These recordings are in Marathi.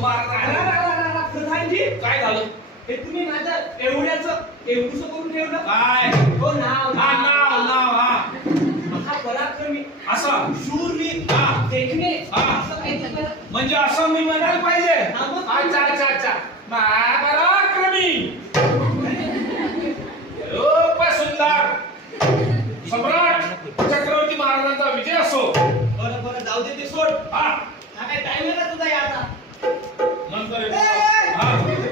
महाराज प्रधानजी काय झालं? हे तुम्ही माझं एवढूस करून ठेवलं काय हो नाव नाव नाव हा महापराक्रमी असा शूरवीर हा देखणे हा. असं काही केलं. म्हणजे असं मी म्हणायला पाहिजे. हा, मग. अच्छा अच्छा अच्छा महापराक्रमी सुंदर सम्राट चक्रवर्ती महाराजांचा विजय असो. बरं बरं जाऊ दे ते सोड. हा हा काय टाइम आहे का तुझा याचा? नंतर ए, येतो. ए, हा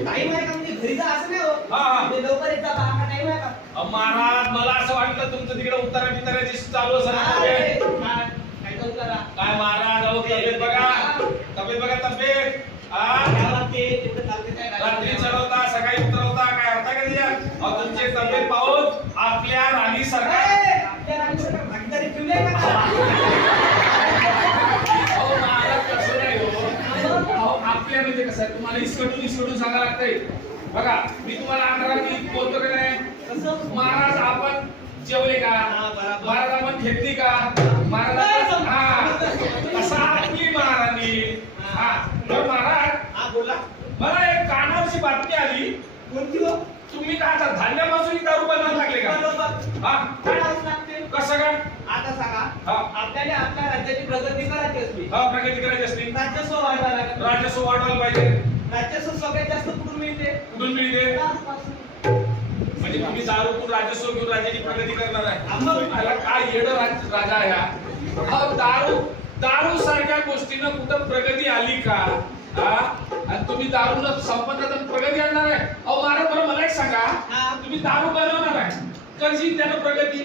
टाइम आहे का म्हणजे घरी जा असं नाही हो. हा, हा. म्हणजे लवकर येत जा बा. हा टाइम आहे का? महाराज मला असं वाटलं तुमचं तिकडे उत्तरा बिताराची चालू अरे, असं. काय जाऊ करा. काय महाराज अहो तब्येत बघा तब्येत हा गावात ते तिथं चालते काय रात्री चढवता सकाळी उतरवता काय अर्थ का त्याच्यात? अहो तुमची तब्येत पाहून आपल्या राणी सरकार ए, आपल्या राणीचं भागीदारी ठेवली आहे का? अहो महाराज कसं नाही हो. अहो आपल्या म्हणजे कसं आहे तुम्हाला इसकडून सांगायला लागतंय. बघा मी तुम्हाला आग्रहाने बोलतो का नाही कसं? महाराज आपण जेवले का? हा, बरोबर. महाराज आपण घेतली का? महाराज आपण- हा असा आपली महाराणी. हा तर महाराज हा बोला. मला एक कानावरची बातमी आली. कोणती हो? तुम्ही काय आता धान्यापासून दारू बनवायला लागले का? बरोबर. हा काय आवश्यक लागते? कसं काय? आता सांगा. हा. आपल्याला आपल्या राज्याची प्रगती करायची असली हा प्रगती करायची असली राजस्व वाढवायला लागेल. राजस्व वाढवायला पाहिजे. राजस्व सगळ्यात जास्त कुठून मिळते? कुठून मिळते? दारूपासून. म्हणजे तुम्ही दारूतून राजस्व घेऊन राज्याची प्रगती करणार आहे. आम्हाला त्याला काय येडं राजा आहे हा? अहो, दारू सारख्या गोष्टीनं कुठं प्रगती आली का? हा आणि तुम्ही दारूला संपन्नात प्रगती आणणार आहे? अहो महाराज बरं मला एक सांगा हा. तुम्ही दारू बनवणार आहे कशी त्यानं प्रगती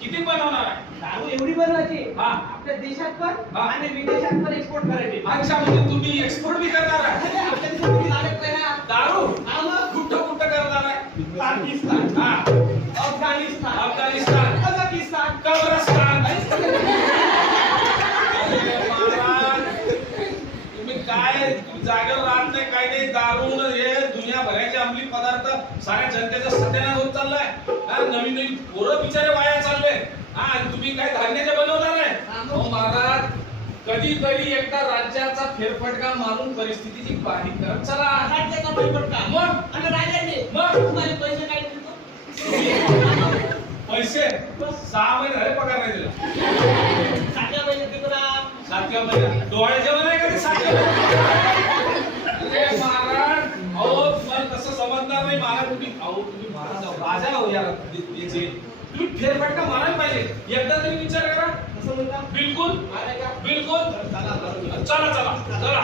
किती बनवणार आहे? दारू एवढी बनवायची हा. आपल्या देशात पण हा. आणि विदेशात पण एक्सपोर्ट करायची. अच्छा म्हणजे तुम्ही एक्सपोर्ट बी करणार आहे अरे, आपल्या देशात किती लागत नाही ना. दारू हा मग. कुठं करणार आहे? पाकिस्तान, हा अफगाणिस्तान, अफगाणिस्तान, कझाकिस्तान, कब्रस्तान. महाराज तुम्ही काय जागेवर राहत नाही काय नाही दारून हे दुनियाभराचे अंमली पदार्थ साऱ्या जनतेचा सत्यानाश होत चाललाय. हा, नवीन पोरं बिचारे वाया चालले. हा आणि तुम्ही काय धान्याचे बनवणार नाही? अहो महाराज कधीतरी एकदा राज्याचा फेरफटका मारून परिस्थितीची पाहणी करत चला. राज्याचा परिपटका. मग आणि राजाचे मग तुम्हाला पैसे काय देतो? पैसे 6 महिने झाले पगार नाही दिला. सातव्या महिन्यात देतो ना. 7व्या महिन्यात डोळे जेवण आहे का ते 7व्या अरे महाराज अहो तुम्हाला तसं समजणार नाही. महाराज तुम्ही महाराज आहो, राजा हो यार याचे तुम्ही फेरफटका मारायला पाहिजे. एकदा तरी विचार करा. कसं म्हणता? बिलकुल मारायला का? बिलकुल चला बरं. चला चला चला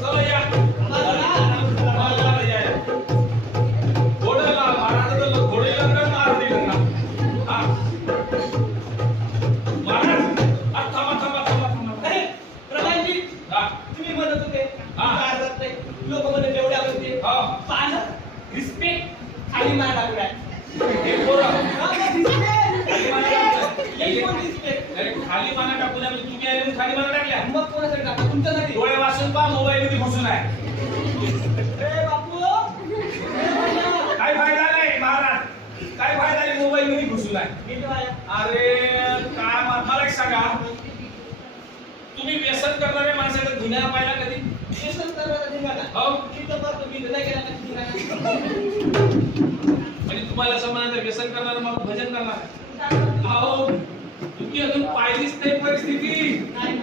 चला या चला. या, या. घोड्याला महाराजाला घोड्याला मार दिलं ना. हा महाराज थांबा. अरे, प्रधानजी, हा तुम्ही म्हणत होते हा. काय जात नाही. लोक म्हणत एवढ्या म्हणते हा. पाहणं रिस्पेक्ट खाली मार टाकलाय. हे पोरं हा, मग respect. खाली माना टाकलं. येईल पण respect. अरे खाली माना टाकून आम्ही तुम्ही आले आणि खाली माना टाकल्या. मग कोणासाठी टाकलं? तुमच्यासाठी. डोळे वाचून पहा मोबाईल मध्ये घुसून आहे. ए, बापू. काय फायदा नाही महाराज काय फायदा नाही मोबाईल मध्ये घुसून आहे. किती वाया? अरे काय मला एक सांगा तुम्ही व्यसन करणारे माणसाला धुण्या पाहिला कधी? व्यसन करणारा धिंगाणा. हो तिथं करतो मी, नाही केला का धिंगाणा? म्हणजे तुम्हाला असं म्हणायचं व्यसन करणारा मला भजन करणार काय करतो? अहो तुम्ही अजून पाहिलीच नाही परिस्थिती. नाही.